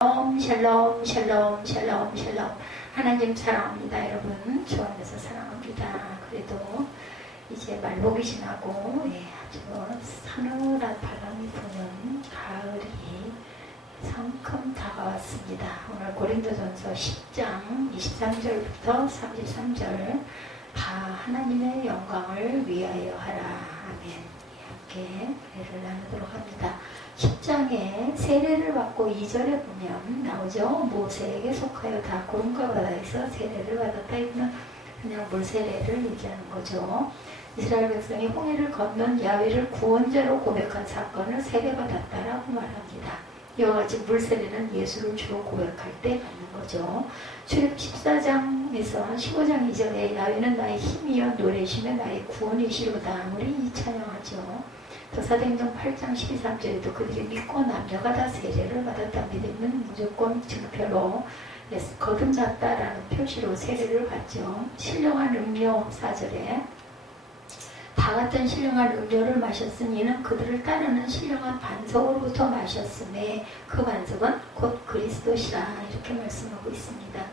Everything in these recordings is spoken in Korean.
샬롬 샬롬 샬롬 샬롬. 하나님 사랑합니다. 여러분 주 안에서 사랑합니다. 그래도 이제 말복이 지나고 아주 서늘한 바람이 부는 가을이 성큼 다가왔습니다. 오늘 고린도전서 10장 23절부터 33절 다 하나님의 영광을 위하여 하라. 아멘. 함께 예를 나누도록 합니다. 10장에 세례를 받고 2절에 보면 나오죠. 모세에게 속하여 다 구름과 바다에서 세례를 받았다. 이거는 그냥 물세례를 얘기하는 거죠. 이스라엘 백성이 홍해를 건넌 야훼를 구원자로 고백한 사건을 세례받았다라고 말합니다. 이와 같이 물세례는 예수를 주로 고백할 때 받는 거죠. 출애굽 14장에서 15장 2절에 야훼는 나의 힘이여 노래시며 나의 구원이시로다. 우리 이 찬양하죠. 또 사도행전 8장 12~13절에도 그들이 믿고 남녀가 다 세례를 받았다. 믿으면 무조건 증표로 거듭났다라는 표시로 세례를 받죠. 신령한 음료 4절에 다 같은 신령한 음료를 마셨으니 이는 그들을 따르는 신령한 반석으로부터 마셨음에 그 반석은 곧 그리스도시라. 이렇게 말씀하고 있습니다.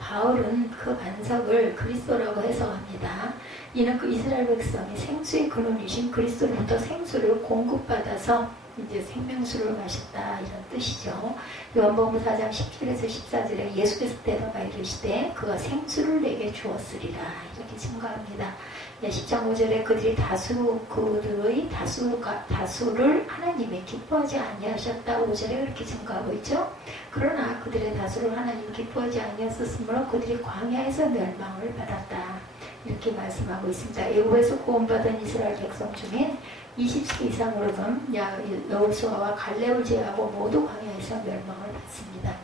바울은 그 반석을 그리스도라고 해석합니다. 이는 그 이스라엘 백성이 생수의 근원이신 그리스도로부터 생수를 공급받아서 이제 생명수를 마셨다, 이런 뜻이죠. 요한복음 4장 10절에서 14절에 예수께서 대답하여 이르시되 그가 생수를 내게 주었으리라. 이렇게 증거합니다. 10장 5절에 그들의 다수를 하나님이 기뻐하지 아니하셨다. 5절에 그렇게 증거하고 있죠. 그러나 그들의 다수를 하나님이 기뻐하지 아니하셨으므로 그들이 광야에서 멸망을 받았다. 이렇게 말씀하고 있습니다. 애굽에서 구원받은 이스라엘 백성 중에 20세 이상으로는 여호수아와 갈렙을 제외하고 모두 광야에서 멸망을 받습니다.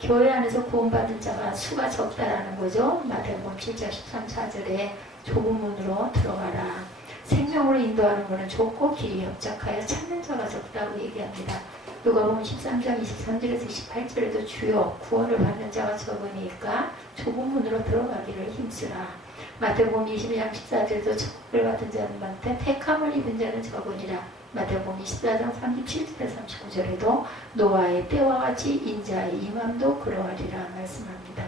교회 안에서 구원받은 자가 수가 적다라는 거죠. 마태복음 7장 13~14절에 좁은 문으로 들어가라. 생명으로 인도하는 것은 좁고 길이 협착하여 찾는 자가 적다고 얘기합니다. 누가복음 13장 23절에서 28절에도 주여 구원을 받는 자가 적으니까 좁은 문으로 들어가기를 힘쓰라. 마태복음 22장 14절에도 축복을 받은 자는 많되 택함을 입은 자는 적으니라. 마태복음 24장 37절에서 39절에도 노아의 때와 같이 인자의 임함도 그러하리라 말씀합니다.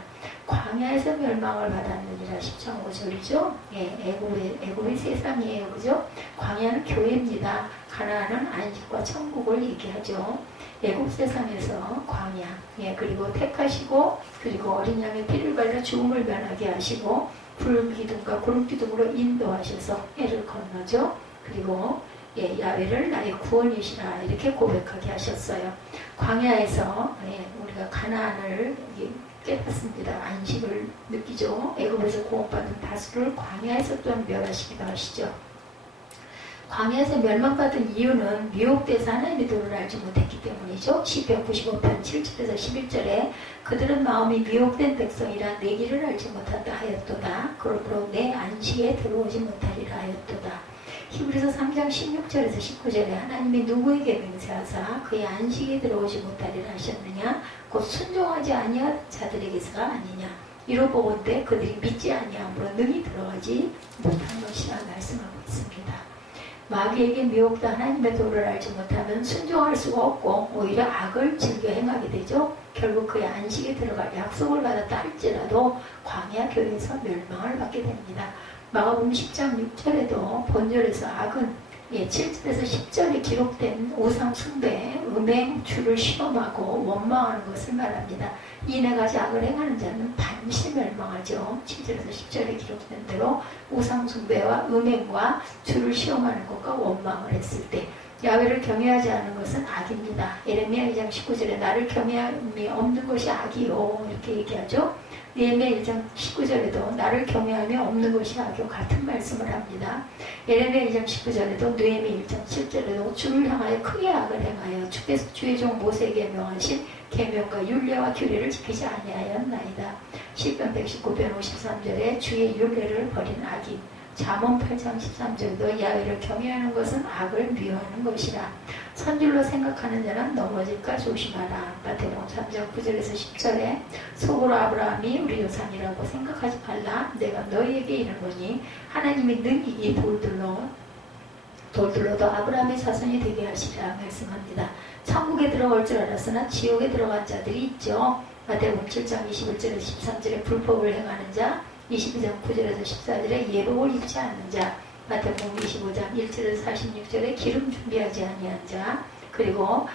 광야에서 멸망을 받았느니라. 10장 5절이죠. 애굽의 세상이에요. 그죠? 광야는 교회입니다. 가나안은 안식과 천국을 얘기하죠. 애굽 세상에서 광야, 그리고 택하시고, 그리고 어린 양의 피를 발라 죽음을 면하게 하시고, 불기둥과 구름기둥으로 인도하셔서 해를 건너죠. 그리고 야훼를 나의 구원이시라 이렇게 고백하게 하셨어요. 광야에서 우리가 가나안을 깨닫습니다. 안식을 느끼죠. 애굽에서 구원받은 다수를 광야에서 또한 멸하시기도 하시죠. 광야에서 멸망받은 이유는 미혹돼서 하나님의 도를 알지 못했기 때문이죠. 시편 95편 7절에서 11절에 그들은 마음이 미혹된 백성이라 내 길을 알지 못한다 하였도다. 그러므로 내 안식에 들어오지 못하리라 하였도다. 히브리서 3장 16절에서 19절에 하나님이 누구에게 맹세하사 그의 안식에 들어오지 못하리라 하셨느냐. 곧 순종하지 아니한 자들에게서가 아니냐. 이로 보건대 그들이 믿지 아니함으로 능히 들어가지 못한 것이라 말씀하고 있습니다. 마귀에게 미혹도 하나님의 도를 알지 못하면 순종할 수가 없고 오히려 악을 즐겨 행하게 되죠. 결국 그의 안식에 들어갈 약속을 받았다 할지라도 광야 교회에서 멸망을 받게 됩니다. 마가복음 10장 6절에도 본절에서 악은 7절에서 10절에 기록된 우상 숭배, 음행, 주를 시험하고 원망하는 것을 말합니다. 이 네 가지 악을 행하는 자는 반드시 멸망하죠. 7절에서 10절에 기록된 대로 우상 숭배와 음행과 주를 시험하는 것과 원망을 했을 때 야훼를 경외하지 않는 것은 악입니다. 예레미야 2장 19절에 나를 경외함이 없는 것이 악이요 이렇게 얘기하죠. 예레미야 1장 19절에도 나를 경외함이 없는 것이 악이요 같은 말씀을 합니다. 예레미야 2장 19절에도 느헤미야 1장 7절에도 주를 향하여 크게 악을 행하여 주께서 주의 종 모세에게 명하신 계명과 율례와 규례를 지키지 아니하였나이다. 시편 119편 53절에 주의 율례를 버린 악인. 잠언 8장 13절도 야훼를 경외하는 것은 악을 미워하는 것이라. 선줄로 생각하는 자는 넘어질까 조심하라. 마태복음 3장 9절에서 10절에 속으로 아브라함이 우리 조상이라고 생각하지 말라. 내가 너희에게 이르노니 하나님이 능히 이 돌들로 돌들로도 아브라함의 자손이 되게 하시리라 말씀합니다. 천국에 들어갈 줄 알았으나 지옥에 들어간 자들이 있죠. 마태복음 7장 21절에서 13절에 불법을 행하는 자, 22장 9절에서 14절에 예복을 입지 않는 자, 마태복음 25장 1절에서 46절에 기름 준비하지 아니한 자, 그리고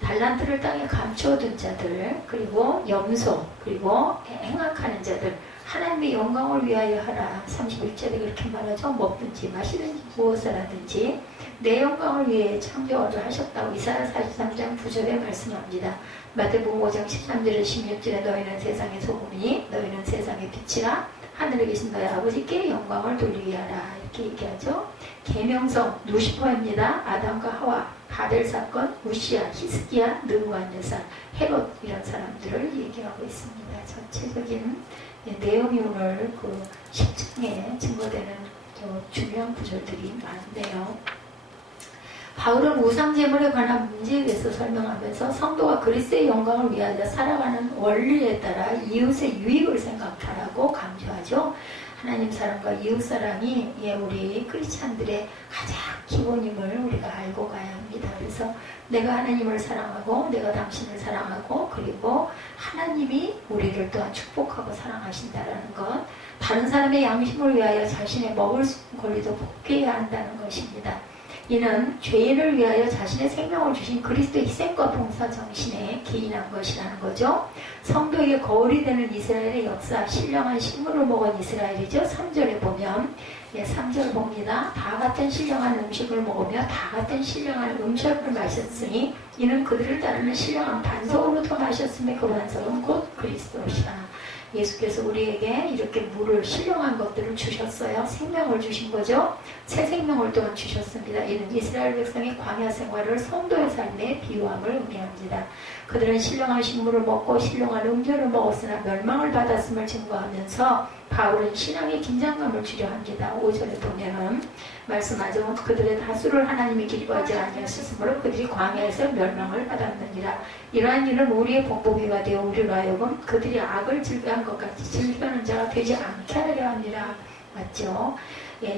달란트를 땅에 감추어둔 자들, 그리고 염소, 그리고 행악하는 자들, 하나님의 영광을 위하여 하라. 31절에 그렇게 말하죠. 먹든지 마시든지 무엇을 하든지 내 영광을 위해 창조를 하셨다고 이사야 43장 9절에 말씀합니다. 마태복음 5장 13절에 16절에 너희는 세상의 소금이니 너희는 세상의 빛이라 하늘에 계신 너희 아버지께 영광을 돌리게 하라. 이렇게 얘기하죠. 계명성 루시퍼입니다. 아담과 하와, 바벨 사건, 우시아, 히스기야, 느부갓네살, 헤롯 이런 사람들을 얘기하고 있습니다. 전체적인 내용이 오늘 그 10장에 증거되는 중요한 구절들이 많네요. 바울은 우상제물에 관한 문제에 대해서 설명하면서 성도가 그리스도의 영광을 위하여 살아가는 원리에 따라 이웃의 유익을 생각하라고 강조하죠. 하나님 사랑과 이웃 사랑이 우리 크리스찬들의 가장 기본임을 우리가 알고 가야 합니다. 그래서 내가 하나님을 사랑하고 내가 당신을 사랑하고 그리고 하나님이 우리를 또한 축복하고 사랑하신다는 것, 다른 사람의 양심을 위하여 자신의 먹을 수 있는 권리도 복귀해야 한다는 것입니다. 이는 죄인을 위하여 자신의 생명을 주신 그리스도의 희생과 봉사 정신에 기인한 것이라는 거죠. 성도에게 거울이 되는 이스라엘의 역사, 신령한 식물을 먹은 이스라엘이죠. 3절에 보면 3절 봅니다. 다 같은 신령한 음식을 먹으며 다 같은 신령한 음식을 마셨으니 이는 그들을 따르는 신령한 반석으로부터 마셨으며 그 반석은 곧 그리스도시라. 예수께서 우리에게 이렇게 물을 신령한 것들을 주셨어요. 생명을 주신 거죠. 새 생명을 또한 주셨습니다. 이는 이스라엘 백성의 광야 생활을 성도의 삶에 비유함을 의미합니다. 그들은 신령한 식물을 먹고 신령한 음료를 먹었으나 멸망을 받았음을 증거하면서 바울은 신앙의 긴장감을 주려 합니다. 5절에 보면은 말씀하죠. 그들의 다수를 하나님이 기뻐하지 아니하셨으므로 그들이 광야에서 멸망을 받았느니라. 이러한 일은 우리의 본보기가 되어 우리로 하여금 그들이 악을 즐겨한 것 같이 즐겨하는 자가 되지 않게 하려 합니다. 맞죠?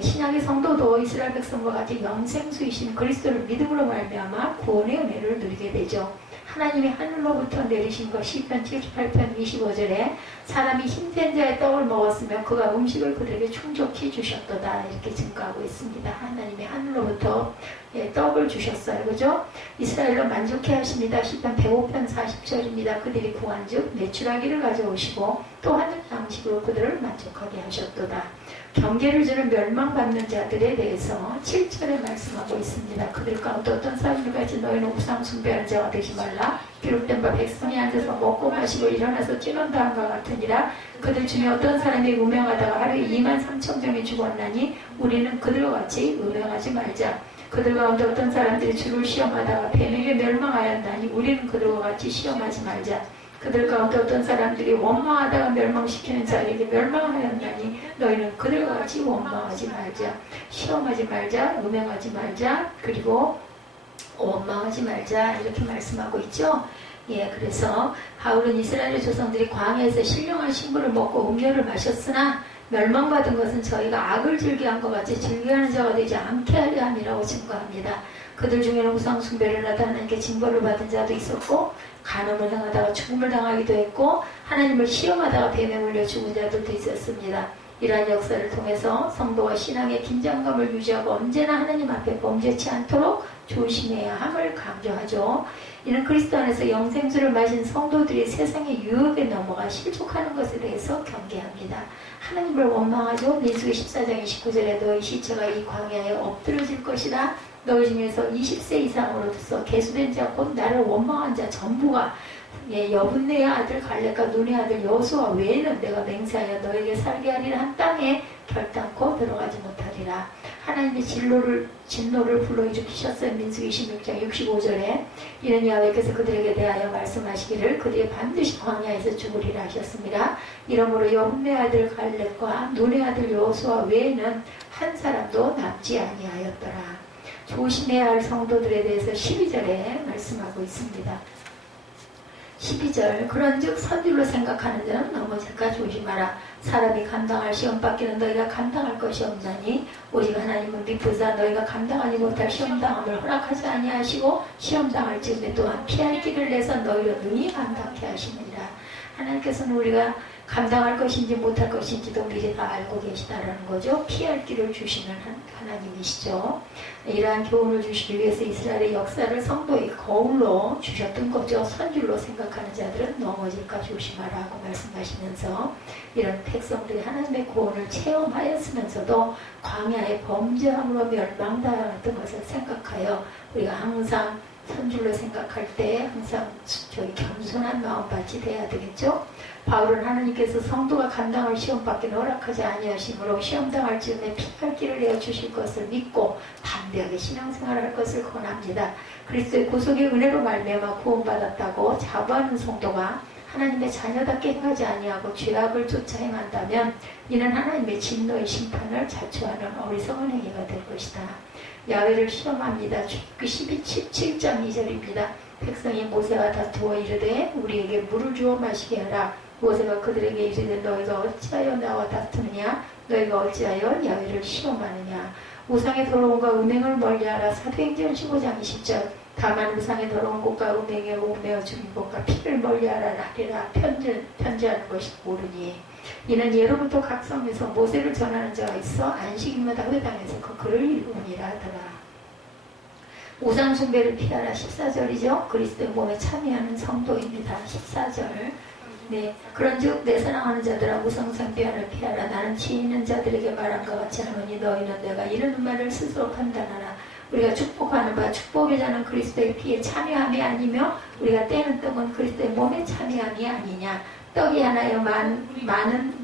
신약의 성도도 이스라엘 백성과 같이 영생수이신 그리스도를 믿음으로 말미암아 구원의 은혜를 누리게 되죠. 하나님이 하늘로부터 내리신 것 시편 78편 25절에 사람이 힘센 자의 떡을 먹었으며 그가 음식을 그들에게 충족히 주셨도다 이렇게 증거하고 있습니다. 하나님이 하늘로부터 떡을 주셨어요. 그죠? 이스라엘로 만족해 하십니다. 시편 105편 40절입니다. 그들이 구한즉 매출하기를 가져오시고 또 하늘 양식으로 그들을 만족하게 하셨도다. 경계를 주는 멸망받는 자들에 대해서 7절에 말씀하고 있습니다. 그들 가운데 어떤 사람들 같이 너희는 우상 숭배하는 자가 되지 말라. 기록된 바 백성이 앉아서 먹고 마시고 일어나서 찌른다함과 같으니라. 그들 중에 어떤 사람이 음행하다가 하루에 23,000명이 죽었나니 우리는 그들과 같이 음행하지 말자. 그들 가운데 어떤 사람들이 주를 시험하다가 뱀에게 멸망하였나니 우리는 그들과 같이 시험하지 말자. 그들 가운데 어떤 사람들이 원망하다가 멸망시키는 자에게 멸망하였나니 너희는 그들과 같이 원망하지 말자. 시험하지 말자. 음행하지 말자. 그리고 원망하지 말자. 이렇게 말씀하고 있죠. 그래서 바울은 이스라엘 조상들이 광야에서 신령한 식물을 먹고 음료를 마셨으나 멸망받은 것은 저희가 악을 즐겨한 것 같이 즐겨하는 자가 되지 않게 하려 함이라고 증거합니다. 그들 중에는 우상 숭배를 하다 하나님께 징벌을 받은 자도 있었고 간음을 당하다가 죽음을 당하기도 했고 하나님을 시험하다가 뱀에 물려 죽은 자들도 있었습니다. 이러한 역사를 통해서 성도가 신앙의 긴장감을 유지하고 언제나 하나님 앞에 범죄치 않도록 조심해야 함을 강조하죠. 이는 그리스도 안에서 영생수를 마신 성도들이 세상의 유혹에 넘어가 실족하는 것에 대해서 경계합니다. 하나님을 원망하죠. 민수기 14장 29절에 너희 시체가 이 광야에 엎드려질 것이라. 너희 중에서 20세 이상으로서 계수된 자 곧 나를 원망한 자 전부가 여분네의 아들 갈렙과 눈의 아들 여호수아 외에는 내가 맹세하여 너에게 살게 하리라 한 땅에 결단코 들어가지 못하리라. 하나님의 진노를 불러일으키셨어요. 민수기 26장 65절에 이는 야훼께서 그들에게 대하여 말씀하시기를 그들이 반드시 광야에서 죽으리라 하셨습니다. 이러므로 여분네의 아들 갈렙과 눈의 아들 여호수아 외에는 한 사람도 남지 아니하였더라. 조심해야 할 성도들에 대해서 12절에 말씀하고 있습니다. 12절 그런즉 선줄로 생각하는 자는 넘어질까 조심하라. 사람이 감당할 시험 받기는 너희가 감당할 것이 없나니 오직 하나님은 미쁘사 너희가 감당하지 못할 시험당함을 허락하지 아니하시고 시험당할 즈음에 또한 피할 길을 내서 너희로 능히 감당케 하시느니라. 하나님께서는 우리가 감당할 것인지 못할 것인지도 미리 다 알고 계시다라는 거죠. 피할 길을 주시는 하나님이시죠. 이러한 교훈을 주시기 위해서 이스라엘의 역사를 성도의 거울로 주셨던 거죠. 선줄로 생각하는 자들은 넘어질까 조심하라고 말씀하시면서 이런 백성들이 하나님의 구원을 체험하였으면서도 광야의 범죄함으로 멸망당했던 것을 생각하여 우리가 항상 선줄로 생각할 때 항상 저희 겸손한 마음밭이 돼야 되겠죠. 바울은 하나님께서 성도가 감당할 시험받기는 허락하지 아니하시므로 시험당할 즈음에 피할 길을 내어주실 것을 믿고 담대하게 신앙생활을 할 것을 권합니다. 그리스도의 구속의 은혜로 말미암아 구원받았다고 자부하는 성도가 하나님의 자녀답게 행하지 아니하고 죄악을 쫓아 행한다면 이는 하나님의 진노의 심판을 자초하는 어리석은 행위가 될 것이다. 야훼를 시험합니다. 출애굽기 17장 2절입니다. 백성이 모세와 다투어 이르되 우리에게 물을 주어 마시게 하라. 모세가 그들에게 이르되 너희가 어찌하여 나와 다투느냐 너희가 어찌하여 야훼를 시험하느냐. 우상의 더러움과 음행을 멀리하라. 사도행전 15장 20절 다만 우상의 더러운 곳과 음행에 옥매어 죽인 곳과 피를 멀리하라 하리라. 편지하는 것이 모르니 이는 예로부터 각 성에서 모세를 전하는 자가 있어 안식일마다 회당에서 그 글을 읽음이라 하더라. 우상 숭배를 피하라. 14절이죠. 그리스도의 몸에 참여하는 성도입니다. 14절 네, 그런즉 내 사랑하는 자들아 우상 숭배를 피하라. 나는 지 있는 자들에게 말한 것 같지 않으니 너희는 내가 이르는 말을 스스로 판단하라. 우리가 축복하는 바 축복의 자는 그리스도의 피에 참여함이 아니며 우리가 떼는 떡은 그리스도의 몸에 참여함이 아니냐. 떡이 하나여 많은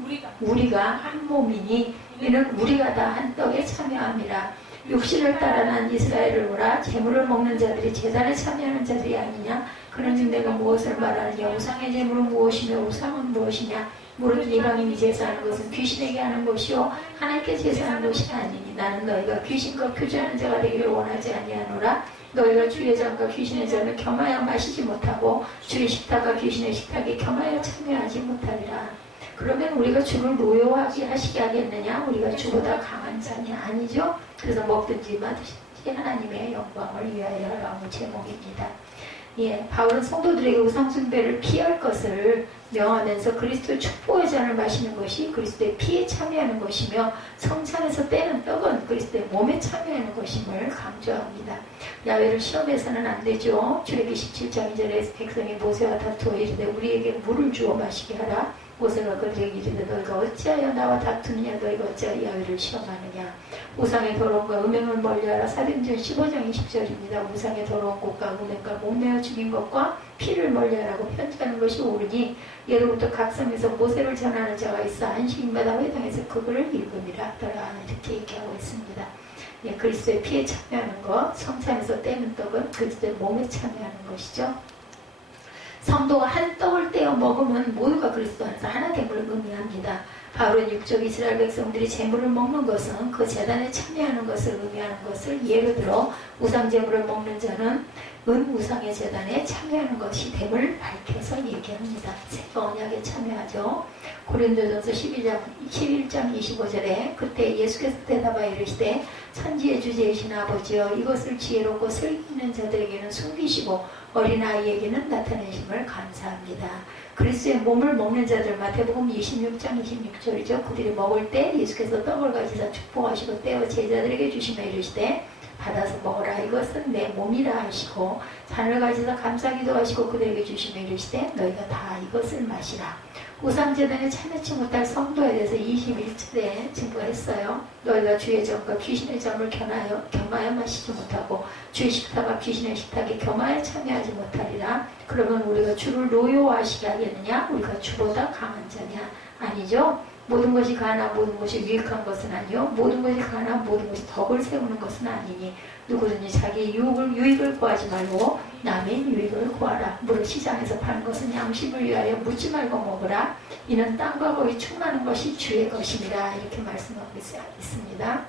우리가 한 몸이니 이는 우리가 다 한 떡에 참여함이라. 육신을 따라 난 이스라엘을 보라. 재물을 먹는 자들이 제단에 참여하는 자들이 아니냐. 그런즉 내가 무엇을 말하느냐. 우상의 재물은 무엇이며 우상은 무엇이냐. 무릇 이방인이 제사하는 것은 귀신에게 하는 것이요 하나님께 제사하는 것이 아니니 나는 너희가 귀신과 교제하는 자가 되기를 원하지 아니하노라. 너희가 주의 잔과 귀신의 잔을 겸하여 마시지 못하고 주의 식탁과 귀신의 식탁에 겸하여 참여하지 못하리라. 그러면 우리가 주를 노여하게 하시게 하겠느냐. 우리가 주보다 강한 자니 아니죠. 그래서 먹든지 마든지 하나님의 영광을 위하여 하라는 제목입니다. 예, 바울은 성도들에게 우상숭배를 피할 것을 명하면서 그리스도의 축복의 잔을 마시는 것이 그리스도의 피에 참여하는 것이며 성찬에서 떼는 떡은 그리스도의 몸에 참여하는 것임을 강조합니다. 야훼를 시험해서는 안 되죠. 출애굽기 17장 2절에 백성이 모세와 다투어 이르되 우리에게 물을 주어 마시게 하라. 모세가 그들에게 이르되 너희가 어찌하여 나와 다투느냐 너희가 어찌하여 야훼를 시험하느냐. 우상의 더러움과 음행을 멀리하라. 사도행전 15장 20절입니다. 우상의 더러운 곳과 음행과 목매어 죽인 것과 피를 멀리하라고 편지하는 것이 옳으니 예로부터 각 성에서 모세를 전하는 자가 있어 안식일마다 회당에서 그 글을 읽음이라 하더라. 이렇게 얘기하고 있습니다. 예, 그리스도의 피에 참여하는 것, 성찬에서 떼는 떡은 그리스도의 몸에 참여하는 것이죠. 성도가 한 떡을 떼어 먹으면 모두가 그리스도 안에서 하나 됨을 의미합니다. 바울은 육적 이스라엘 백성들이 제물을 먹는 것은 그 제단에 참여하는 것을 의미하는 것을 예로 들어 우상 제물을 먹는 자는 우상의 제단에 참여하는 것이 됨을 밝혀서 얘기합니다. 새로 언약에 참여하죠. 고린도전서 11장 25절에 그때 예수께서 대답하여 이르시되 천지의 주제이신 아버지여 이것을 지혜롭고 슬기 있는 자들에게는 숨기시고 어린아이에게는 나타내심을 감사합니다. 그리스도의 몸을 먹는 자들 마태복음 26장 26절이죠. 그들이 먹을 때 예수께서 떡을 가지사 축복하시고 떼어 제자들에게 주시며 이르시되 받아서 먹어라 이것은 내 몸이라 하시고 잔을 가지사 감사기도 하시고 그들에게 주시며 이르시되 너희가 다 이것을 마시라. 우상제단에 참여치 못할 성도에 대해서 21절에 증거했어요. 너희가 주의 잔과 귀신의 잔을 겸하여 마시지 못하고 주의 식탁과 귀신의 식탁에 겸하여 참여하지 못하리라. 그러면 우리가 주를 노여워하시게 하겠느냐? 우리가 주보다 강한 자냐? 아니죠. 모든 것이 가나 모든 것이 유익한 것은 아니요 모든 것이 가나 모든 것이 덕을 세우는 것은 아니니 누구든지 자기 유익을 구하지 말고 남의 유익을 구하라. 무릇 시장에서 파는 것은 양식을 위하여 묻지 말고 먹으라. 이는 땅과 거기 충만한 것이 주의 것입니다. 이렇게 말씀하고 있습니다.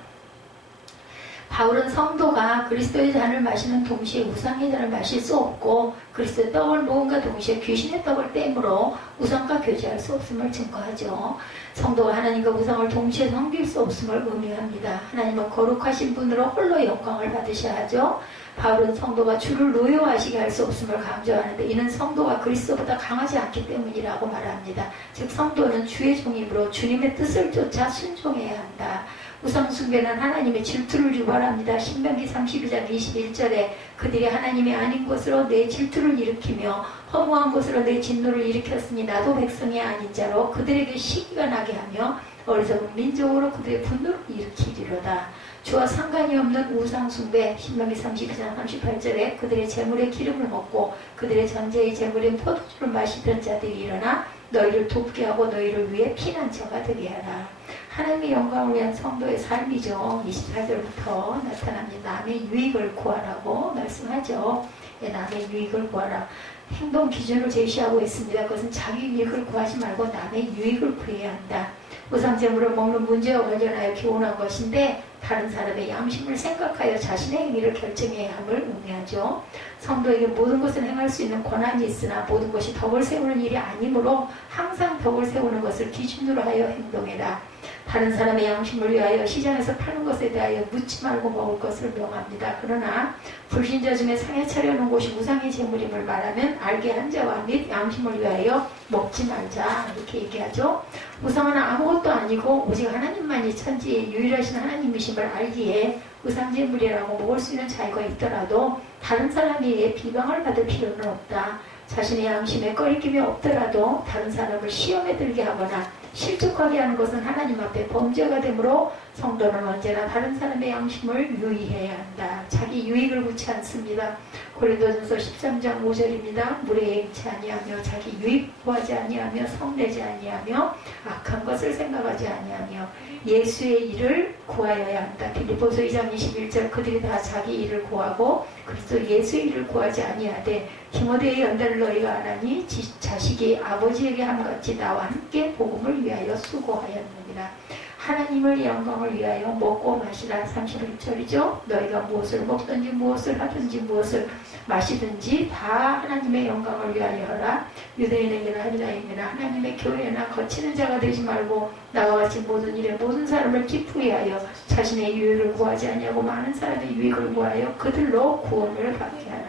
바울은 성도가 그리스도의 잔을 마시는 동시에 우상의 잔을 마실 수 없고 그리스도의 떡을 먹음과 동시에 귀신의 떡을 땜으로 우상과 교제할 수 없음을 증거하죠. 성도가 하나님과 우상을 동시에 섬길 수 없음을 의미합니다. 하나님은 거룩하신 분으로 홀로 영광을 받으셔야 하죠. 바울은 성도가 주를 노여워하시게 할 수 없음을 강조하는데 이는 성도가 그리스도보다 강하지 않기 때문이라고 말합니다. 즉 성도는 주의 종이므로 주님의 뜻을 쫓아 순종해야 한다. 우상숭배는 하나님의 질투를 유발합니다. 신명기 32장 21절에 그들이 하나님이 아닌 것으로 내 질투를 일으키며 허무한 것으로 내 진노를 일으켰으니 나도 백성이 아닌 자로 그들에게 시기가 나게 하며 어리석은 민족으로 그들의 분노를 일으키리로다. 주와 상관이 없는 우상숭배 신명기 32장 38절에 그들의 재물의 기름을 먹고 그들의 전제의 재물인 포도주를 마시던 자들이 일어나 너희를 돕게 하고 너희를 위해 피난처가 되게 하라. 하나님의 영광을 위한 성도의 삶이죠. 24절부터 나타납니다. 남의 유익을 구하라고 말씀하죠. 남의 유익을 구하라. 행동 기준을 제시하고 있습니다. 그것은 자기 유익을 구하지 말고 남의 유익을 구해야 한다. 우상제물을 먹는 문제와 관련하여 교훈한 것인데 다른 사람의 양심을 생각하여 자신의 행위를 결정해야 함을 의미하죠. 성도에게 모든 것을 행할 수 있는 권한이 있으나 모든 것이 덕을 세우는 일이 아니므로 항상 덕을 세우는 것을 기준으로 하여 행동해라. 다른 사람의 양심을 위하여 시장에서 파는 것에 대하여 묻지 말고 먹을 것을 명합니다. 그러나 불신자 중에 상해 차려놓은 곳이 우상의 제물임을 말하면 알게 한 자와 및 양심을 위하여 먹지 말자 이렇게 얘기하죠. 우상은 아무것도 아니고 오직 하나님만이 천지의 유일하신 하나님이심을 알기에 우상제물이라고 먹을 수 있는 자유가 있더라도 다른 사람에 의해 비방을 받을 필요는 없다. 자신의 양심에 꺼리낌이 없더라도 다른 사람을 시험에 들게 하거나 실족하게 하는 것은 하나님 앞에 범죄가 되므로 성도는 언제나 다른 사람의 양심을 유의해야 한다. 자기 유익을 구치 않습니다. 고린도전서 13장 5절입니다. 물에 행치 아니하며 자기 유익 구하지 아니하며 성내지 아니하며 악한 것을 생각하지 아니하며 예수의 일을 구하여야 한다. 빌립보서 2장 21절 그들이 다 자기 일을 구하고 그리스도 예수의 일을 구하지 아니하되 디모데의 연단을 너희가 안하니 자식이 아버지에게 함같이 나와 함께 복음을 위하여 수고하였느니라. 하나님을 영광을 위하여 먹고 마시라. 31절이죠. 너희가 무엇을 먹든지 무엇을 하든지 무엇을 마시든지 다 하나님의 영광을 위하여 하라. 유대인에게나 헬라인에게나 하나님의 교회나 거치는 자가 되지 말고 나와 같이 모든 일에 모든 사람을 기쁘게 하여 자신의 유익을 구하지 아니하고 많은 사람의 유익을 구하여 그들로 구원을 받게 하라.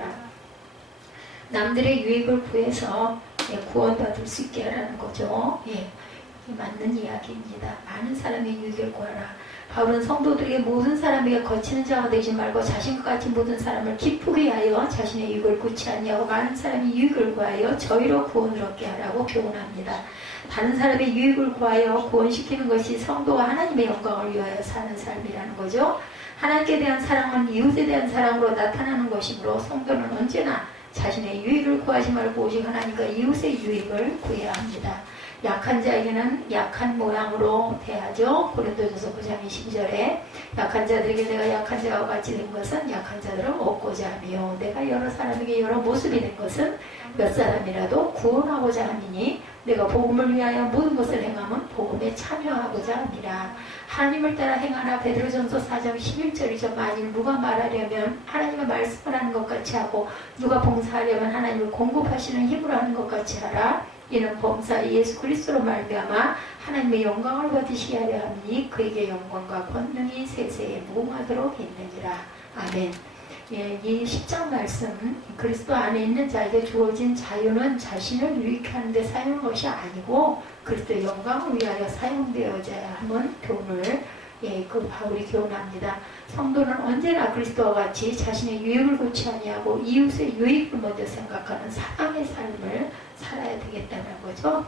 남들의 유익을 구해서 구원받을 수 있게 하라는 거죠. 맞는 이야기입니다. 많은 사람의 유익을 구하라. 바울은 성도들에게 모든 사람에게 거치는 자가 되지 말고 자신과 같이 모든 사람을 기쁘게 하여 자신의 유익을 구치 아니하고 많은 사람의 유익을 구하여 저희로 구원을 얻게 하라고 교훈합니다. 다른 사람의 유익을 구하여 구원시키는 것이 성도가 하나님의 영광을 위하여 사는 삶이라는 거죠. 하나님께 대한 사랑은 이웃에 대한 사랑으로 나타나는 것이므로 성도는 언제나 자신의 유익을 구하지 말고 오직 하나님과 이웃의 유익을 구해야 합니다. 약한 자에게는 약한 모양으로 대하죠. 고린도전서 9장 20절에 약한 자들에게 내가 약한 자와 같이 된 것은 약한 자들을 얻고자 하며 내가 여러 사람에게 여러 모습이 된 것은 몇 사람이라도 구원하고자 함이니 내가 복음을 위하여 모든 것을 행하면 복음에 참여하고자 함이라. 하나님을 따라 행하나. 베드로전서 4장 11절이죠. 만일 누가 말하려면 하나님의 말씀을 하는 것 같이 하고 누가 봉사하려면 하나님을 공급하시는 힘으로 하는 것 같이 하라. 이는 범사 예수 그리스도로 말미암아 하나님의 영광을 받으시게 하려 함이 그에게 영광과 권능이 세세에 무궁하도록 있느니라. 아멘. 이 10장 말씀 그리스도 안에 있는 자에게 주어진 자유는 자신을 유익하는 데 사용한 것이 아니고 그리스도의 영광을 위하여 사용되어져야 하는 교훈을 그 바울이 교훈합니다. 성도는 언제나 그리스도와 같이 자신의 유익을 구치 아니하고 이웃의 유익을 먼저 생각하는 사랑의 삶을 살아야 되겠다는 거죠.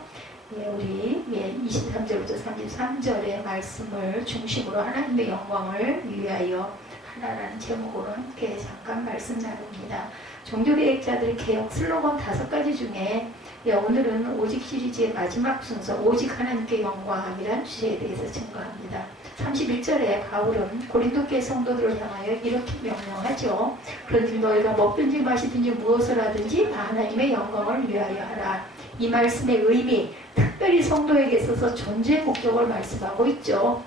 우리 23절부터 33절의 말씀을 중심으로 하나님의 영광을 위하여 하나라는 제목으로 함께 잠깐 말씀 나눕니다. 종교개혁자들의 개혁 슬로건 5가지 중에 오늘은 오직 시리즈의 마지막 순서 오직 하나님께 영광함이라는 주제에 대해서 증거합니다. 31절에 바울은 고린도교회 성도들을 향하여 이렇게 명령하죠. 그런즉 너희가 먹든지 마시든지 무엇을 하든지 다 하나님의 영광을 위하여 하라. 이 말씀의 의미, 특별히 성도에게 있어서 존재의 목적을 말씀하고 있죠.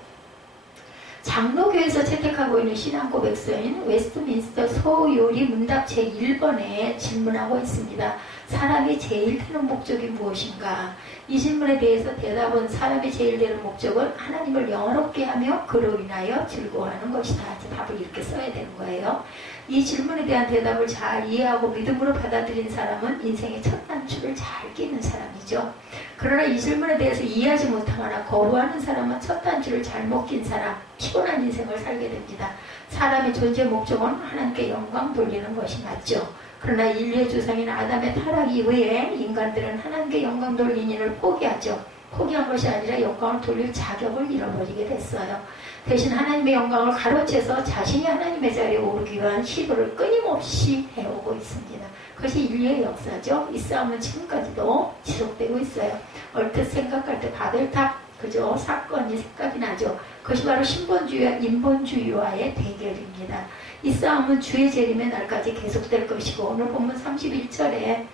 장로교에서 채택하고 있는 신앙 고백서인 웨스트민스터 소요리 문답 제1번에 질문하고 있습니다. 사람이 제일 되는 목적이 무엇인가? 이 질문에 대해서 대답은 사람이 제일 되는 목적은 하나님을 영원롭게 하며 그로 인하여 즐거워하는 것이다. 답을 이렇게 써야 되는 거예요. 이 질문에 대한 대답을 잘 이해하고 믿음으로 받아들인 사람은 인생의 첫 단추를 잘 끼는 사람이죠. 그러나 이 질문에 대해서 이해하지 못하거나 거부하는 사람은 첫 단추를 잘못 낀 사람, 피곤한 인생을 살게 됩니다. 사람의 존재 목적은 하나님께 영광 돌리는 것이 맞죠. 그러나 인류의 조상인 아담의 타락 이후에 인간들은 하나님께 영광 돌리는 일을 포기하죠. 포기한 것이 아니라 영광을 돌릴 자격을 잃어버리게 됐어요. 대신 하나님의 영광을 가로채서 자신이 하나님의 자리에 오르기 위한 시도를 끊임없이 해오고 있습니다. 그것이 인류의 역사죠. 이 싸움은 지금까지도 지속되고 있어요. 얼핏 생각할 때 바벨탑 그죠? 사건이 생각이 나죠. 그것이 바로 신본주의와 인본주의와의 대결입니다. 이 싸움은 주의 재림의 날까지 계속될 것이고 오늘 본문 31절에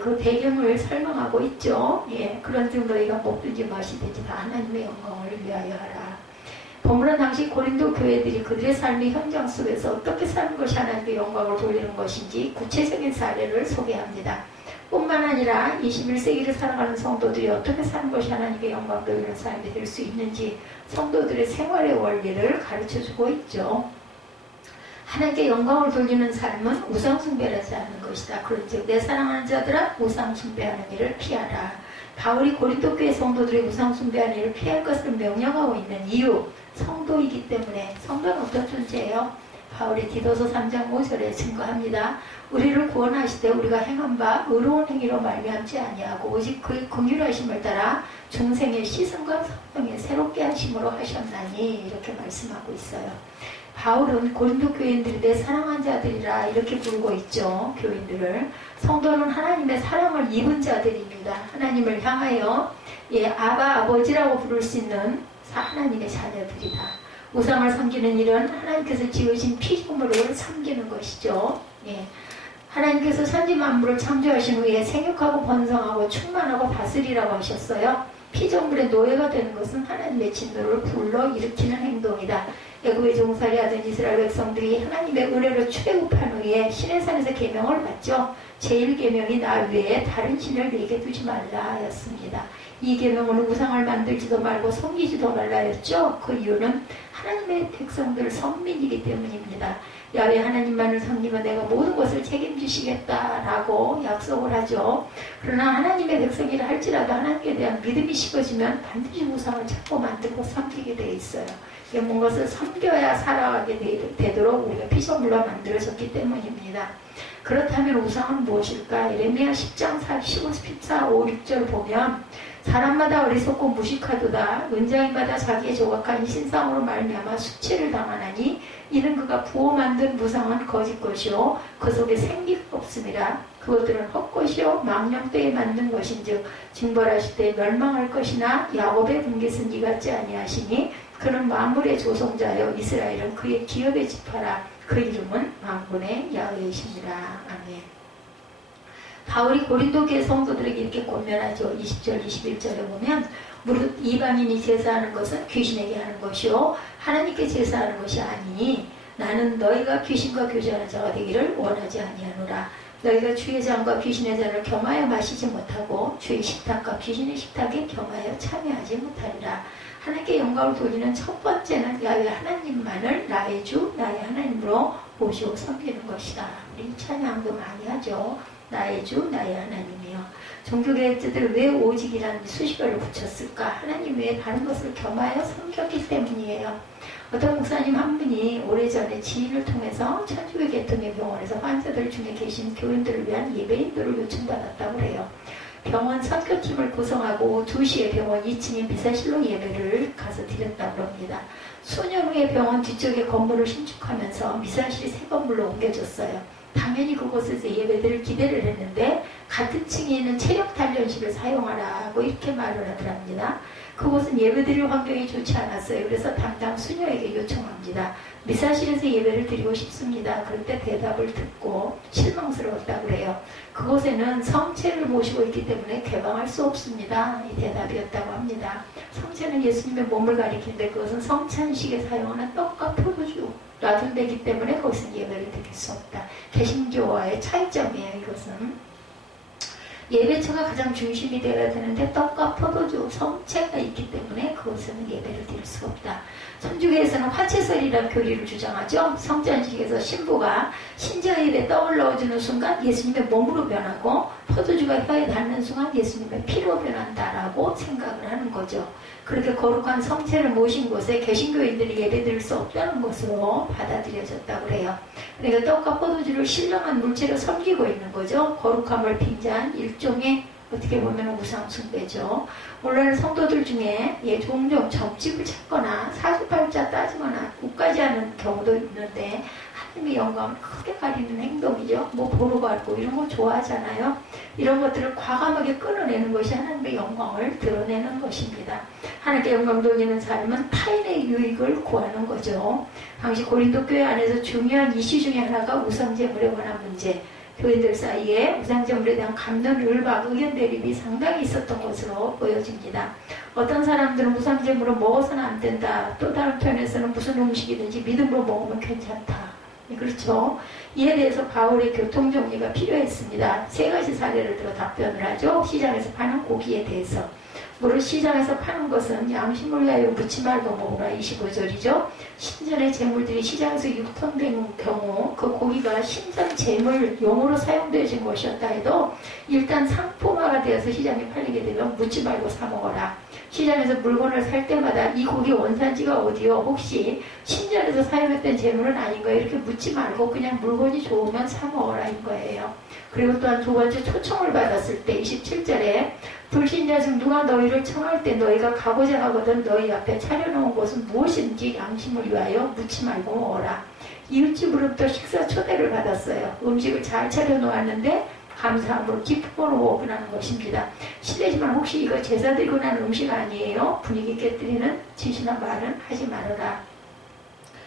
그 배경을 설명하고 있죠. 그런 등 너희가 먹든지 마시든지 다 하나님의 영광을 위하여 하라. 본문은 당시 고린도 교회들이 그들의 삶의 현장 속에서 어떻게 사는 것이 하나님의 영광을 돌리는 것인지 구체적인 사례를 소개합니다. 뿐만 아니라 21세기를 살아가는 성도들이 어떻게 사는 것이 하나님의 영광 돌리는 삶이 될 수 있는지 성도들의 생활의 원리를 가르쳐주고 있죠. 하나님께 영광을 돌리는 삶은 우상숭배하지 않는 것이다. 그런즉 내 사랑하는 자들아 우상숭배하는 일을 피하라. 바울이 고린도 교회 성도들이 우상숭배하는 일을 피할 것을 명령하고 있는 이유, 성도이기 때문에. 성도는 어떤 존재예요? 바울이 디도서 3장 5절에 증거합니다. 우리를 구원하시되 우리가 행한 바 의로운 행위로 말미암지 아니하고 오직 그의 긍휼하심을 따라 중생의 시선과 성령의 새롭게 하심으로 하셨나니 이렇게 말씀하고 있어요. 바울은 고린도 교인들이 내 사랑한 자들이라 이렇게 부르고 있죠. 교인들을. 성도는 하나님의 사랑을 입은 자들입니다. 하나님을 향하여 아바 아버지라고 부를 수 있는 하나님의 자녀들이다. 우상을 섬기는 일은 하나님께서 지으신 피조물을 섬기는 것이죠. 하나님께서 천지 만물을 창조하신 후에 생육하고 번성하고 충만하고 다스리라고 하셨어요. 피조물의 노예가 되는 것은 하나님의 진노를 불러일으키는 행동이다. 애굽에 종살이하던 이스라엘 백성들이 하나님의 은혜를 출애굽한 후에 시내산에서 계명을 받죠. 제1계명이 나 외에 다른 신을 내게 두지 말라 였습니다. 이 계명은 우상을 만들지도 말고 섬기지도 말라였죠. 그 이유는 하나님의 백성들 선민이기 때문입니다. 야훼 하나님만을 섬기면 내가 모든 것을 책임지시겠다라고 약속을 하죠. 그러나 하나님의 백성이라 할지라도 하나님께 대한 믿음이 식어지면 반드시 우상을 찾고 만들고 섬기게 돼 있어요. 무엇을 섬겨야 살아가게 되도록 우리가 피조물로 만들어졌기 때문입니다. 그렇다면 우상은 무엇일까? 예레미야 10장 14, 5, 6절 보면 사람마다 어리석고 무식하도다. 은장이마다 자기의 조각한 신상으로 말미암아 수치를 당하나니 이는 그가 부어 만든 무상은 거짓것이요 그 속에 생기가 없음이라. 그것들은 헛것이요 망령되게 만든 것인즉 징벌하실 때 멸망할 것이나 야곱의 분깃은 이같지 아니하시니 그는 만물의 조성자여 이스라엘은 그의 기업의 지파라. 그 이름은 만군의 야훼이십니다. 아멘. 바울이 고린도 교회 성도들에게 이렇게 권면하죠. 20절 21절에 보면 무릇 이방인이 제사하는 것은 귀신에게 하는 것이요 하나님께 제사하는 것이 아니니 나는 너희가 귀신과 교제하는 자가 되기를 원하지 아니하노라. 너희가 주의 잔과 귀신의 잔을 겸하여 마시지 못하고 주의 식탁과 귀신의 식탁에 겸하여 참여하지 못하리라. 하나님께 영광을 돌리는 첫 번째는 야훼 하나님만을 나의 주, 나의 하나님으로 모시고 섬기는 것이다. 우리 찬양도 많이 하죠. 나의 주, 나의 하나님이요. 종교개혁자들 왜 오직이라는 수식어를 붙였을까? 하나님 외에 다른 것을 겸하여 섬겼기 때문이에요. 어떤 목사님 한 분이 오래전에 지인을 통해서 천주교 계통의 병원에서 환자들 중에 계신 교인들을 위한 예배인들을 요청받았다고 해요. 병원 선교팀을 구성하고 오후 2시에 병원 2층에 미사실로 예배를 가서 드렸다고 합니다. 수년 후에 병원 뒤쪽에 건물을 신축하면서 미사실이 새 건물로 옮겨졌어요. 당연히 그곳에서 예배드릴 기대를 했는데 같은 층에 있는 체력 단련실을 사용하라고 이렇게 말을 하더랍니다. 그곳은 예배드릴 환경이 좋지 않았어요. 그래서 담당 수녀에게 요청합니다. 미사실에서 예배를 드리고 싶습니다. 그럴 때 대답을 듣고 실망스러웠다고 그래요. 그곳에는 성체를 모시고 있기 때문에 개방할 수 없습니다. 이 대답이었다고 합니다. 성체는 예수님의 몸을 가리키는데 그것은 성찬식에 사용하는 떡과 포도주 놔둔대기 때문에 거기서 예배를 드릴 수 없다. 개신교와의 차이점이에요. 이것은. 예배처가 가장 중심이 되어야 되는데 떡과 포도주, 성체가 있기 때문에 그곳에는 예배를 드릴 수가 없다. 천주교에서는 화채설이라는 교리를 주장하죠. 성찬식에서 신부가 신자 입에 떡을 넣어주는 순간 예수님의 몸으로 변하고 포도주가 혀에 닿는 순간 예수님의 피로 변한다라고 생각을 하는 거죠. 그렇게 거룩한 성체를 모신 곳에 개신교인들이 예배드릴 수 없다는 것으로 받아들여졌다고 그래요. 그러니까 떡과 포도주를 신령한 물체로 섬기고 있는 거죠. 거룩함을 빙자한 일종의 어떻게 보면 우상 숭배죠. 오늘날 성도들 중에 종종 점집을 찾거나 사주팔자 따지거나 국까지 하는 경우도 있는데 하나님의 영광을 크게 가리는 행동이죠. 뭐 보러 가고 이런 거 좋아하잖아요. 이런 것들을 과감하게 끊어내는 것이 하나님의 영광을 드러내는 것입니다. 하나님께 영광 돌리는 삶은 타인의 유익을 구하는 거죠. 당시 고린도 교회 안에서 중요한 이슈 중에 하나가 우상제물에 관한 문제. 교인들 사이에 우상제물에 대한 감론, 을박, 의견 대립이 상당히 있었던 것으로 보여집니다. 어떤 사람들은 우상제물을 먹어서는 안 된다. 또 다른 편에서는 무슨 음식이든지 믿음으로 먹으면 괜찮다. 그렇죠. 이에 대해서 바울의 교통정리가 필요했습니다. 세 가지 사례를 들어 답변을 하죠. 시장에서 파는 고기에 대해서. 물을 시장에서 파는 것은 양심을 위하여 묻지 말고 먹으라 25절이죠. 신전의 재물들이 시장에서 유통된 경우 그 고기가 신전 재물 용으로 사용되어진 것이었다 해도 일단 상품화가 되어서 시장에 팔리게 되면 묻지 말고 사 먹어라. 시장에서 물건을 살 때마다 이 고기 원산지가 어디요? 혹시 신전에서 사용했던 재물은 아닌가요? 이렇게 묻지 말고 그냥 물건이 좋으면 사 먹어라 인 거예요. 그리고 또한 두 번째 초청을 받았을 때 27절에 불신자 중 누가 너희를 청할 때 너희가 가고자 하거든 너희 앞에 차려놓은 것은 무엇인지 양심을 위하여 묻지 말고 먹어라. 이웃집으로부터 식사 초대를 받았어요. 음식을 잘 차려놓았는데 감사함으로 기쁨으로 먹으라는 것입니다. 실례지만 혹시 이거 제사 드리고 난 음식 아니에요? 분위기 깨뜨리는 짓이나 말은 하지 말아라.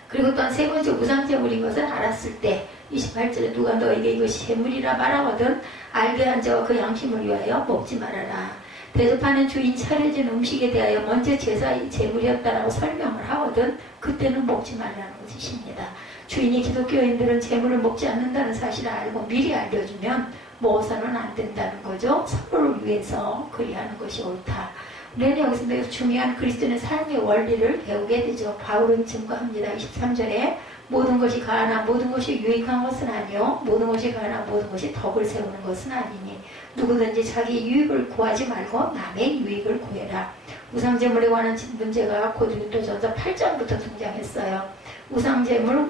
그리고 또한 세 번째 우상제물인 것을 알았을 때 28절에 누가 너에게 이것이 제물이라 말하거든 알게 한 자와 그 양심을 위하여 먹지 말아라. 대접하는 주인 차려진 음식에 대하여 먼저 제사의 제물이었다라고 설명을 하거든 그때는 먹지 말라는 것입니다. 주인이 기독교인들은 제물을 먹지 않는다는 사실을 알고 미리 알려주면 먹어서는 안 된다는 거죠. 서로를 위해서 그리하는 것이 옳다. 우리는 여기서 매우 중요한 그리스도인의 삶의 원리를 배우게 되죠. 바울은 증거합니다. 23절에 모든 것이 가하나 모든 것이 유익한 것은 아니요 모든 것이 가하나 모든 것이 덕을 세우는 것은 아니니 누구든지 자기 유익을 구하지 말고 남의 유익을 구해라. 우상제물에 관한 문제가 고린도전서 8장부터 등장했어요. 우상제물,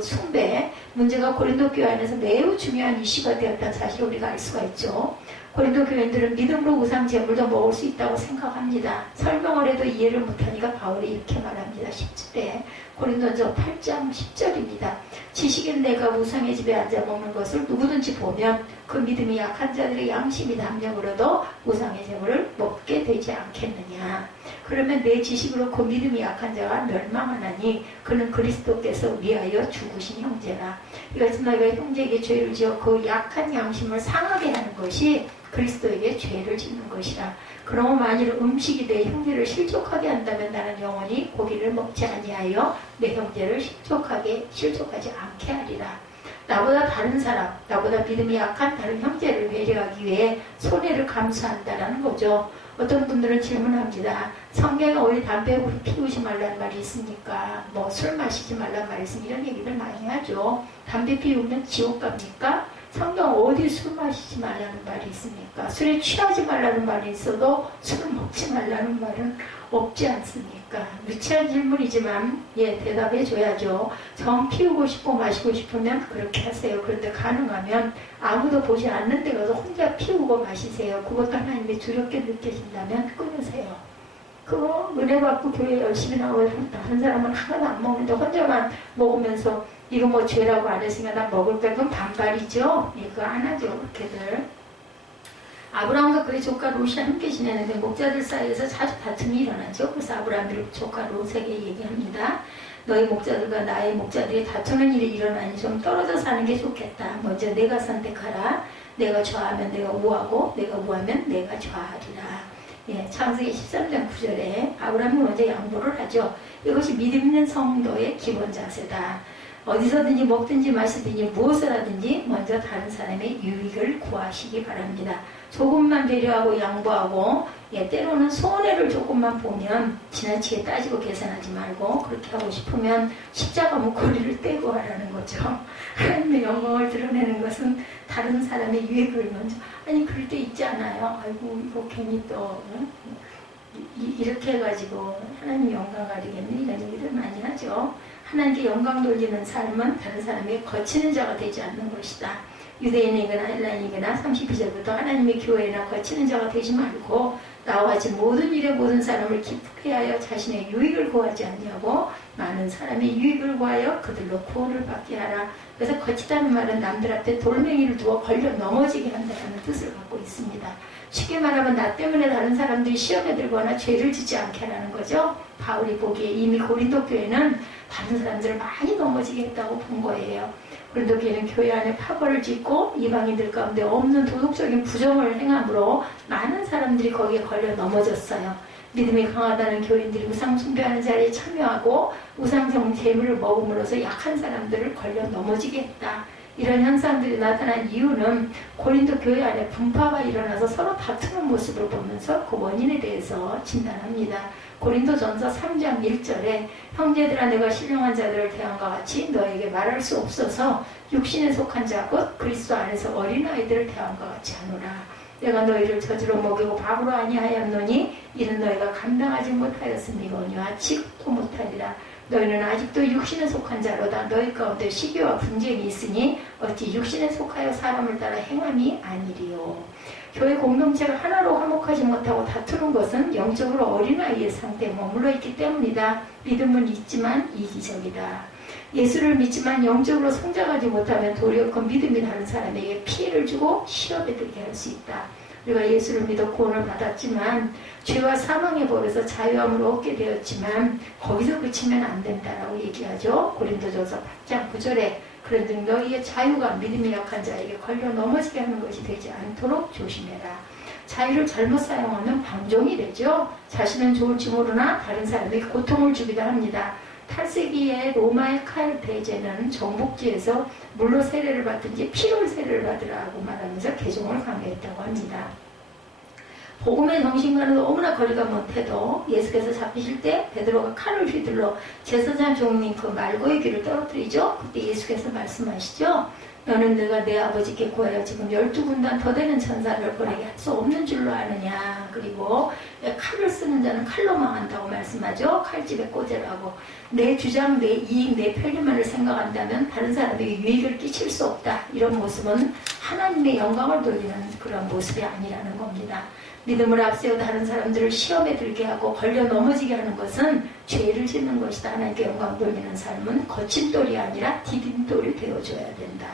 숭배 문제가 고린도 교회 안에서 매우 중요한 이슈가 되었다는 사실을 우리가 알 수가 있죠. 고린도 교인들은 믿음으로 우상제물도 먹을 수 있다고 생각합니다. 설명을 해도 이해를 못하니까 바울이 이렇게 말합니다. 10절에 고린도전서 8장 10절입니다. 지식인 내가 우상의 집에 앉아 먹는 것을 누구든지 보면 그 믿음이 약한 자들의 양심이 담력으로도 우상의 제물을 먹게 되지 않겠느냐. 그러면 내 지식으로 그 믿음이 약한 자가 멸망하나니 그는 그리스도께서 위하여 죽으신 형제라. 이것은 너희가 형제에게 죄를 지어 그 약한 양심을 상하게 하는 것이 그리스도에게 죄를 짓는 것이라. 그러면 만일 음식이 내 형제를 실족하게 한다면 나는 영원히 고기를 먹지 아니하여 내 형제를 실족하지 않게 하리라. 나보다 다른 사람, 나보다 믿음이 약한 다른 형제를 배려하기 위해 손해를 감수한다라는 거죠. 어떤 분들은 질문합니다. 성경에 어디 담배 피우지 말라는 말이 있습니까? 뭐 술 마시지 말라는 말이 있습니까? 이런 얘기를 많이 하죠. 담배 피우면 지옥 갑니까? 성경 어디 술 마시지 말라는 말이 있습니까? 술에 취하지 말라는 말이 있어도 술 먹지 말라는 말은 없지 않습니까? 유치한 질문이지만 대답해 줘야죠. 정 피우고 싶고 마시고 싶으면 그렇게 하세요. 그런데 가능하면 아무도 보지 않는 데 가서 혼자 피우고 마시세요. 그것도 하나님이 두렵게 느껴진다면 끊으세요. 그거 은혜 받고 교회 열심히 나오고 다른 사람은 하나도 안 먹는데 혼자만 먹으면서 이거 뭐 죄라고 안 했으니까 나 먹을 거야. 그건 반발이죠. 그거 안 하죠. 그렇게들. 아브라함과 그의 조카 롯이 함께 지내는데 목자들 사이에서 자주 다툼이 일어나죠. 그래서 아브라함이 조카 롯에게 얘기합니다. 너희 목자들과 나의 목자들이 다투는 일이 일어나니 좀 떨어져 사는 게 좋겠다. 먼저 내가 선택하라. 내가 좌하면 내가 우하고 내가 우하면 내가 좌하리라. 예, 창세기 13장 9절에 아브라함이 먼저 양보를 하죠. 이것이 믿음 있는 성도의 기본 자세다. 어디서든지 먹든지 마시든지 무엇을 하든지 먼저 다른 사람의 유익을 구하시기 바랍니다. 조금만 배려하고 양보하고 때로는 손해를 조금만 보면 지나치게 따지고 계산하지 말고 그렇게 하고 싶으면 십자가 목걸이를 떼고 하라는 거죠. 하나님의 영광을 드러내는 것은 다른 사람의 유익을 먼저 아니 그럴 때 있지 않아요. 아이고 이거 괜히 또 이렇게 해가지고 하나님 영광 가리겠네 이런 얘기들 많이 하죠. 하나님께 영광 돌리는 삶은 다른 사람에게 거치는 자가 되지 않는 것이다. 유대인이거나 헬라인이거나 32절부터 하나님의 교회나 거치는 자가 되지 말고 나와 같이 모든 일에 모든 사람을 기쁘게 하여 자신의 유익을 구하지 아니하고 많은 사람의 유익을 구하여 그들로 구원을 받게 하라. 그래서 거치다는 말은 남들 앞에 돌멩이를 두어 걸려 넘어지게 한다는 뜻을 갖고 있습니다. 쉽게 말하면 나 때문에 다른 사람들이 시험에 들거나 죄를 짓지 않게 하라는 거죠. 바울이 보기에 이미 고린도 교회는 다른 사람들을 많이 넘어지게 했다고 본 거예요. 고린도 교회는 교회 안에 파벌을 짓고 이방인들 가운데 없는 도덕적인 부정을 행함으로 많은 사람들이 거기에 걸려 넘어졌어요. 믿음이 강하다는 교인들이 우상 숭배하는 자리에 참여하고 우상성 재물을 먹음으로써 약한 사람들을 걸려 넘어지게 했다. 이런 현상들이 나타난 이유는 고린도 교회 안에 분파가 일어나서 서로 다투는 모습을 보면서 그 원인에 대해서 진단합니다. 고린도전서 3장 1절에 형제들아 내가 신령한 자들을 대함과 같이 너에게 말할 수 없어서 육신에 속한 자 곧 그리스도 안에서 어린아이들을 대함과 같이 하노라. 내가 너희를 저주로 먹이고 밥으로 아니하였노니 이는 너희가 감당하지 못하였음이거니와 지금도 못하리라. 너희는 아직도 육신에 속한 자로다. 너희 가운데 시기와 분쟁이 있으니 어찌 육신에 속하여 사람을 따라 행함이 아니리요. 교회 공동체가 하나로 화목하지 못하고 다투는 것은 영적으로 어린아이의 상태에 머물러 있기 때문이다. 믿음은 있지만 이기적이다. 예수를 믿지만 영적으로 성장하지 못하면 도리어 그 믿음이 다른 사람에게 피해를 주고 시험에 들게 할 수 있다. 우리가 예수를 믿어 구원을 받았지만 죄와 사망의 벌에서 자유함을 얻게 되었지만 거기서 그치면 안 된다라고 얘기하죠. 고린도전서 8장 9절에 그런즉 너희의 자유가 믿음이 약한 자에게 걸려 넘어지게 하는 것이 되지 않도록 조심해라. 자유를 잘못 사용하면 방종이 되죠. 자신은 좋을지 모르나 다른 사람에게 고통을 주기도 합니다. 8세기의 로마의 칼 대제는 정복지에서 물로 세례를 받든지 피로 세례를 받으라고 말하면서 개종을 강요했다고 합니다. 복음의 정신과는 너무나 거리가 못해도 예수께서 잡히실 때 베드로가 칼을 휘둘러 제사장 종님 그 말고의 귀를 떨어뜨리죠. 그때 예수께서 말씀하시죠. 너는 내가 내 아버지께 구하여 지금 12군단 더 되는 천사를 보내게 할 수 없는 줄로 아느냐. 그리고 칼을 쓰는 자는 칼로 망한다고 말씀하죠. 칼집에 꽂으라고. 내 주장, 내 이익, 내 편리만을 생각한다면 다른 사람에게 유익을 끼칠 수 없다. 이런 모습은 하나님의 영광을 돌리는 그런 모습이 아니라는 겁니다. 믿음을 앞세워 다른 사람들을 시험에 들게 하고 걸려 넘어지게 하는 것은 죄를 짓는 것이다. 하나님께 영광 돌리는 삶은 거친 돌이 아니라 디딤돌이 되어줘야 된다.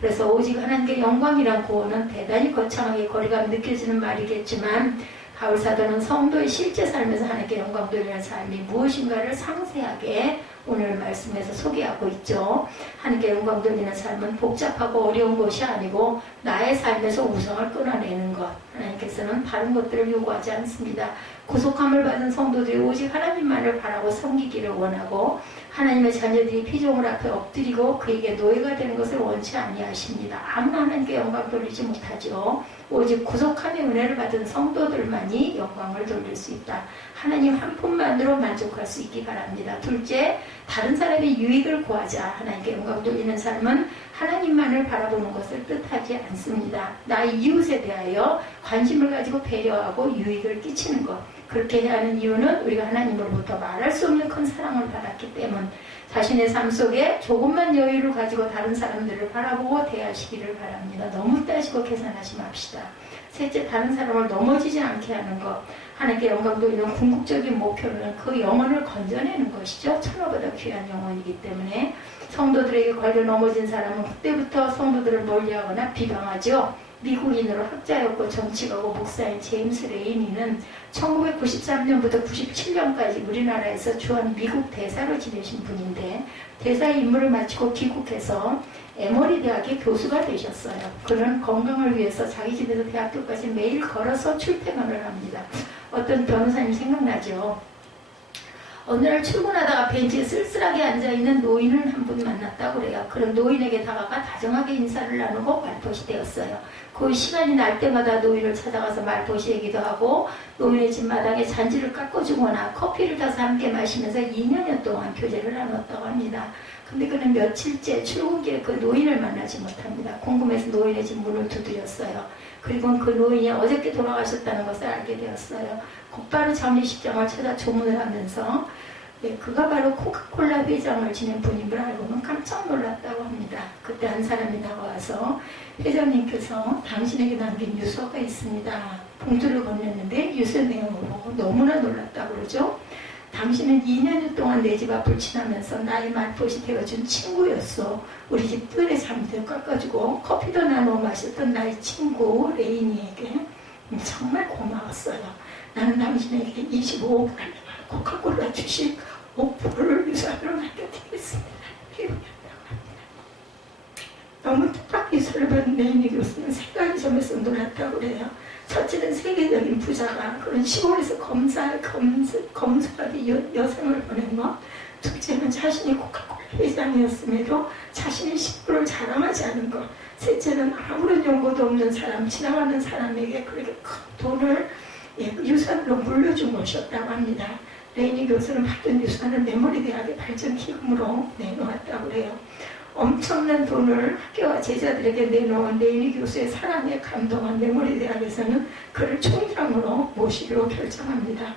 그래서 오직 하나님께 영광이란 구호는 대단히 거창하게 거리감 느껴지는 말이겠지만 바울 사도는 성도의 실제 삶에서 하나님께 영광 돌리는 삶이 무엇인가를 상세하게 오늘 말씀에서 소개하고 있죠. 하나님께 영광 돌리는 삶은 복잡하고 어려운 것이 아니고 나의 삶에서 우상을 끊어내는 것. 하나님께서는 다른 것들을 요구하지 않습니다. 구속함을 받은 성도들이 오직 하나님만을 바라고 섬기기를 원하고 하나님의 자녀들이 피조물 앞에 엎드리고 그에게 노예가 되는 것을 원치 아니하십니다. 아무나 하나님께 영광 돌리지 못하죠. 오직 구속함의 은혜를 받은 성도들만이 영광을 돌릴 수 있다. 하나님 한 분만으로 만족할 수 있기 바랍니다. 둘째, 다른 사람의 유익을 구하자. 하나님께 영광 돌리는 삶은 하나님만을 바라보는 것을 뜻하지 않습니다. 나의 이웃에 대하여 관심을 가지고 배려하고 유익을 끼치는 것. 그렇게 해야 하는 이유는 우리가 하나님으로부터 말할 수 없는 큰 사랑을 받았기 때문. 자신의 삶 속에 조금만 여유를 가지고 다른 사람들을 바라보고 대하시기를 바랍니다. 너무 따지고 계산하지 맙시다. 셋째, 다른 사람을 넘어지지 않게 하는 것. 하나님께 영광 돌리는 궁극적인 목표는 그 영혼을 건져내는 것이죠. 천하보다 귀한 영혼이기 때문에 성도들에게 걸려 넘어진 사람은 그때부터 성도들을 멀리하거나 비방하죠. 미국인으로 학자였고 정치가고 목사인 제임스 레이니는 1993년부터 97년까지 우리나라에서 주한 미국 대사로 지내신 분인데 대사의 임무를 마치고 귀국해서 에머리 대학의 교수가 되셨어요. 그는 건강을 위해서 자기 집에서 대학교까지 매일 걸어서 출퇴근을 합니다. 어떤 변호사님 생각나죠? 어느 날 출근하다가 벤치에 쓸쓸하게 앉아있는 노인을 한 분 만났다고 그래요. 그런 노인에게 다가가 다정하게 인사를 나누고 말벗이 되었어요. 그 시간이 날 때마다 노인을 찾아가서 말벗이 얘기도 하고 노인의 집 마당에 잔디를 깎아주거나 커피를 타서 함께 마시면서 2년여 동안 교제를 나눴다고 합니다. 근데 그는 며칠째 출근길에 그 노인을 만나지 못합니다. 궁금해서 노인의 집 문을 두드렸어요. 그리고 그 노인이 어저께 돌아가셨다는 것을 알게 되었어요. 곧바로 장례식장을 찾아 조문을 하면서 그가 바로 코카콜라 회장을 지낸 분인 걸 알고는 깜짝 놀랐다고 합니다. 그때 한 사람이 다가와서 회장님께서 당신에게 남긴 유서가 있습니다. 봉투를 건넸는데 유서 내용을 보고 너무나 놀랐다고 그러죠. 당신은 2년 동안 내 집 앞을 지나면서 나의 말벗이 되어준 친구였어. 우리 집 뜰에 잠들 깎아주고 커피도 나눠 마셨던 나의 친구 레이니에게 정말 고마웠어요. 나는 당신에게 25억 달러 코카콜라 주식 5%를 유산으로 남겨드리겠습니다. 너무 뜻밖의 유서를 받은 레이니 교수는 세 가지 점에서 놀랐다고 그래요. 첫째는 세계적인 부자가 그런 시골에서 검소하게 여생을 보낸 것. 둘째는 자신이 코카콜라 회장이었음에도 자신의 식구를 자랑하지 않은 것. 셋째는 아무런 연고도 없는 사람, 지나가는 사람에게 그렇게 큰 돈을 유산으로 물려준 것이었다고 합니다. 레이니 교수는 받은 유산을 메모리 대학의 발전 기금으로 내놓았다고 해요. 엄청난 돈을 학교와 제자들에게 내놓은 레이니 교수의 사랑에 감동한 메모리 대학에서는 그를 총장으로 모시기로 결정합니다.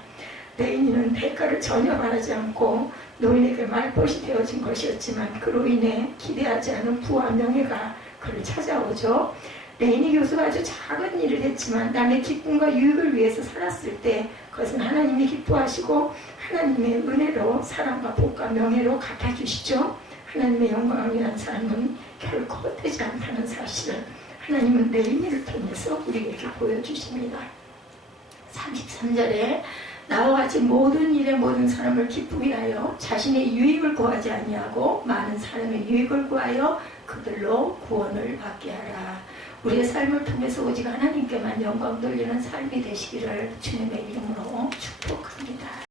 레이니는 대가를 전혀 바라지 않고 노인에게 말벗이 되어진 것이었지만 그로 인해 기대하지 않은 부와 명예가 그를 찾아오죠. 레이니 교수가 아주 작은 일을 했지만 남의 기쁨과 유익을 위해서 살았을 때 그것은 하나님이 기뻐하시고 하나님의 은혜로 사랑과 복과 명예로 갚아주시죠. 하나님의 영광을 위한 삶은 결코 헛되지 않다는 사실을 하나님은 레이니를 통해서 우리에게 보여주십니다. 33절에 나와 같이 모든 일에 모든 사람을 기쁘게 하여 자신의 유익을 구하지 아니하고 많은 사람의 유익을 구하여 그들로 구원을 받게 하라. 우리의 삶을 통해서 오직 하나님께만 영광 돌리는 삶이 되시기를 주님의 이름으로